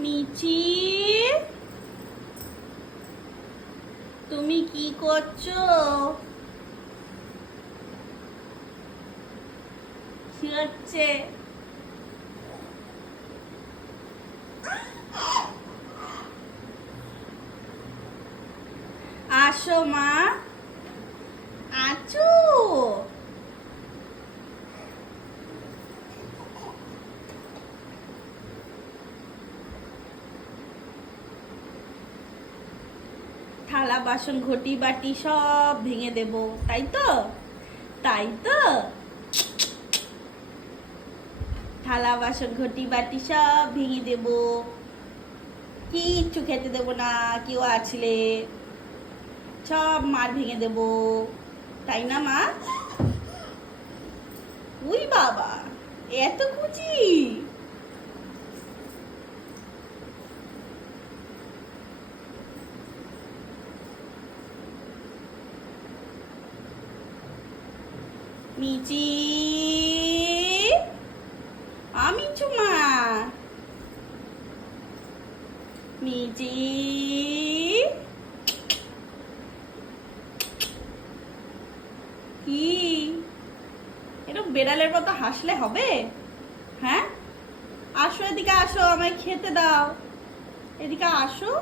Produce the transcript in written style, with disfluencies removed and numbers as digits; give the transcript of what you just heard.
মিচি, তুমি কি করছো? কি হচ্ছে? আসো মা, আচু। থালা বাসন ঘটি বাটি সব ভেঙে দেব, তাই তো? তাই তো? থালা বাসন ঘটি বাটি সব ভেঙে দেব, কিচ্ছু খেতে দেব না। কেউ আসলে সব মার ভেঙে দেব, তাই না মা? উই বাবা, এত কুচি! মিচি, আমি চুমা। মিচি, কি এরকম বেড়ালের মতো হাসলে হবে? হ্যাঁ, আসো এদিকে, আসো, আমায় খেতে দাও। এদিকে আসো।